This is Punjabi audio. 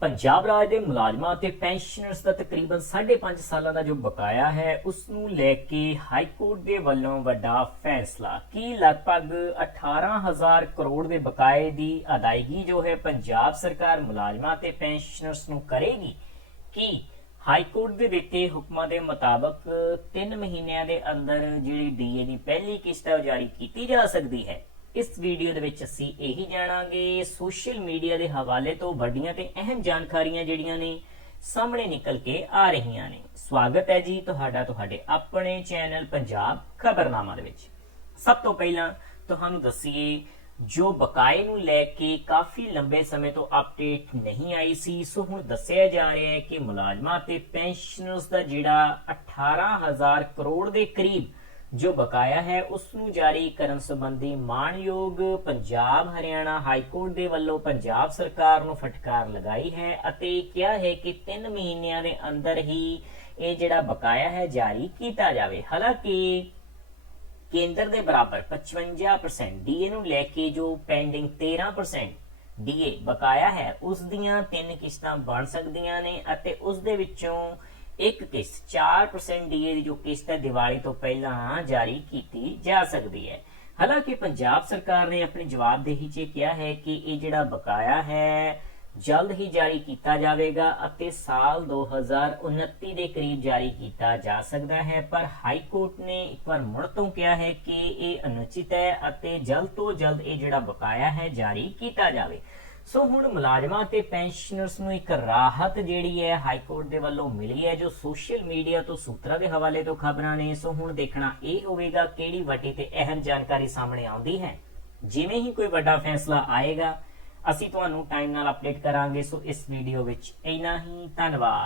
ਪੰਜਾਬ ਰਾਜ ਦੇ ਮੁਲਾਜ਼ਮਾਂ ਅਤੇ ਪੈਨਸ਼ਨਰਸ ਦਾ ਤਕਰੀਬਨ 5.5 ਸਾਲਾਂ ਦਾ ਜੋ ਬਕਾਇਆ ਹੈ ਉਸ ਨੂੰ ਲੈ ਕੇ ਹਾਈ ਕੋਰਟ ਦੇ ਵੱਲੋਂ ਵੱਡਾ ਫੈਸਲਾ। ਕਿ ਲਗਭਗ 18000 ਕਰੋੜ ਦੇ ਬਕਾਏ ਦੀ ਅਦਾਇਗੀ ਜੋ ਹੈ ਪੰਜਾਬ ਸਰਕਾਰ ਮੁਲਾਜ਼ਮਾਂ ਤੇ ਪੈਨਸ਼ਨਰਸ ਨੂੰ ਕਰੇਗੀ? ਕਿ ਹਾਈ ਕੋਰਟ ਦੇ ਦਿੱਤੇ ਹੁਕਮਾਂ ਦੇ ਮੁਤਾਬਕ 3 ਮਹੀਨਿਆਂ ਦੇ ਅੰਦਰ ਜਿਹੜੀ ਡੀਏ ਦੀ ਪਹਿਲੀ ਕਿਸ਼ਤ ਹੈ ਉਹ ਜਾਰੀ ਕੀਤੀ ਜਾ ਸਕਦੀ ਹੈ? ਇਸ ਵੀਡੀਓ ਦੇ ਵਿੱਚ ਅਸੀਂ ਇਹੀ ਜਾਣਾਂਗੇ, ਸੋਸ਼ਲ ਮੀਡੀਆ ਦੇ ਹਵਾਲੇ ਤੋਂ ਵੱਡੀਆਂ ਤੇ ਅਹਿਮ ਜਾਣਕਾਰੀਆਂ ਜਿਹੜੀਆਂ ਨੇ ਸਾਹਮਣੇ ਨਿਕਲ ਕੇ ਆ ਰਹੀਆਂ ਨੇ। ਸਵਾਗਤ ਹੈ ਜੀ ਤੁਹਾਡਾ ਤੁਹਾਡੇ ਆਪਣੇ ਚੈਨਲ ਪੰਜਾਬ ਖਬਰਨਾਮਾ ਦੇ ਵਿੱਚ। ਸਭ ਤੋਂ ਪਹਿਲਾਂ ਤੁਹਾਨੂੰ ਦੱਸੀਏ, ਜੋ ਬਕਾਏ ਨੂੰ ਲੈ ਕੇ ਕਾਫੀ ਲੰਬੇ ਸਮੇਂ ਤੋਂ ਅਪਡੇਟ ਨਹੀਂ ਆਈ ਸੀ, ਸੋ ਹੁਣ ਦੱਸਿਆ ਜਾ ਰਿਹਾ ਹੈ ਕਿ ਮੁਲਾਜ਼ਮਾਂ ਤੇ ਪੈਨਸ਼ਨਰਸ ਦਾ ਜਿਹੜਾ 18000 ਕਰੋੜ ਦੇ ਕਰੀਬ ਜੋ ਬਕਾਇਆ ਹੈ ਉਸ ਨੂੰ ਜਾਰੀ ਕਰਨ ਸੰਬੰਧੀ ਮਾਣਯੋਗ ਪੰਜਾਬ ਹਰਿਆਣਾ ਹਾਈ ਕੋਰਟ ਦੇ ਵੱਲੋਂ ਪੰਜਾਬ ਸਰਕਾਰ ਨੂੰ ਫਟਕਾਰ ਲਗਾਈ ਹੈ ਅਤੇ ਕਿਹਾ ਹੈ ਕਿ 3 ਮਹੀਨਿਆਂ ਦੇ ਅੰਦਰ ਹੀ ਇਹ ਜਿਹੜਾ ਬਕਾਇਆ ਹੈ, ਜਾਰੀ ਕੀਤਾ ਜਾਵੇ। ਹਾਲਾਂਕਿ ਕੇਂਦਰ ਦੇ ਬਰਾਬਰ 55% ਡੀਏ ਨੂੰ ਲੈ ਕੇ ਜੋ ਪੈਂਡਿੰਗ 13% ਡੀਏ ਬਕਾਇਆ ਹੈ ਉਸ ਦੀਆਂ ਤਿੰਨ ਕਿਸ਼ਤਾਂ ਬਣ ਸਕਦੀਆਂ ਨੇ ਅਤੇ ਉਸ ਦੇ ਵਿੱਚੋਂ ਇੱਕ ਕਿਸ਼ਤ 4% ਡੀਏ ਦੀ ਜੋ ਕਿਸ਼ਤ ਹੈ ਦੀਵਾਲੀ ਤੋਂ ਪਹਿਲਾਂ ਜਾਰੀ ਕੀਤੀ ਜਾ ਸਕਦੀ ਹੈ। ਹਾਲਾਂਕਿ ਪੰਜਾਬ ਸਰਕਾਰ ਨੇ ਆਪਣੀ ਜਵਾਬਦੇਹੀ 'ਚ ਕਿਹਾ ਹੈ ਕਿ ਇਹ ਜਿਹੜਾ ਬਕਾਇਆ ਹੈ, ਜਲਦ ਹੀ ਜਾਰੀ ਕੀਤਾ ਜਾਵੇਗਾ ਅਤੇ ਸਾਲ 2029 ਦੇ ਕਰੀਬ ਜਾਰੀ ਕੀਤਾ ਜਾ ਸਕਦਾ ਹੈ। ਪਰ ਹਾਈ ਕੋਰਟ ਨੇ ਇੱਕ ਵਾਰ ਮੁੜ ਤੋਂ ਕਿਹਾ ਹੈ ਕਿ ਇਹ ਅਨੁਚਿਤ ਹੈ ਅਤੇ ਜਲਦ ਤੋਂ ਜਲਦ ਇਹ ਜਿਹੜਾ ਬਕਾਇਆ ਹੈ, ਜਾਰੀ ਕੀਤਾ ਜਾਵੇ। ਸੋ ਹੁਣ ਮੁਲਾਜ਼ਮਾਂ ਤੇ ਪੈਨਸ਼ਨਰਸ ਨੂੰ ਇੱਕ ਰਾਹਤ ਜਿਹੜੀ ਹੈ ਹਾਈ ਕੋਰਟ ਦੇ ਵੱਲੋਂ ਮਿਲੀ ਹੈ, ਜੋ ਸੋਸ਼ਲ ਮੀਡੀਆ ਤੋਂ ਸੂਤਰਾਂ ਦੇ ਹਵਾਲੇ ਤੋਂ ਖਬਰਾਂ ਨੇ। ਸੋ ਹੁਣ ਦੇਖਣਾ ਇਹ ਹੋਵੇਗਾ ਕਿਹੜੀ ਵੱਡੀ ਤੇ ਅਹਿਮ ਜਾਣਕਾਰੀ ਸਾਹਮਣੇ ਆਉਂਦੀ ਹੈ। ਜਿਵੇਂ ਹੀ ਕੋਈ ਵੱਡਾ ਫੈਸਲਾ ਆਏਗਾ, ਅਸੀਂ ਤੁਹਾਨੂੰ ਟਾਈਮ ਨਾਲ ਅਪਡੇਟ ਕਰਾਂਗੇ। ਸੋ ਇਸ ਵੀਡੀਓ ਵਿੱਚ ਇੰਨਾ ਹੀ। ਧੰਨਵਾਦ।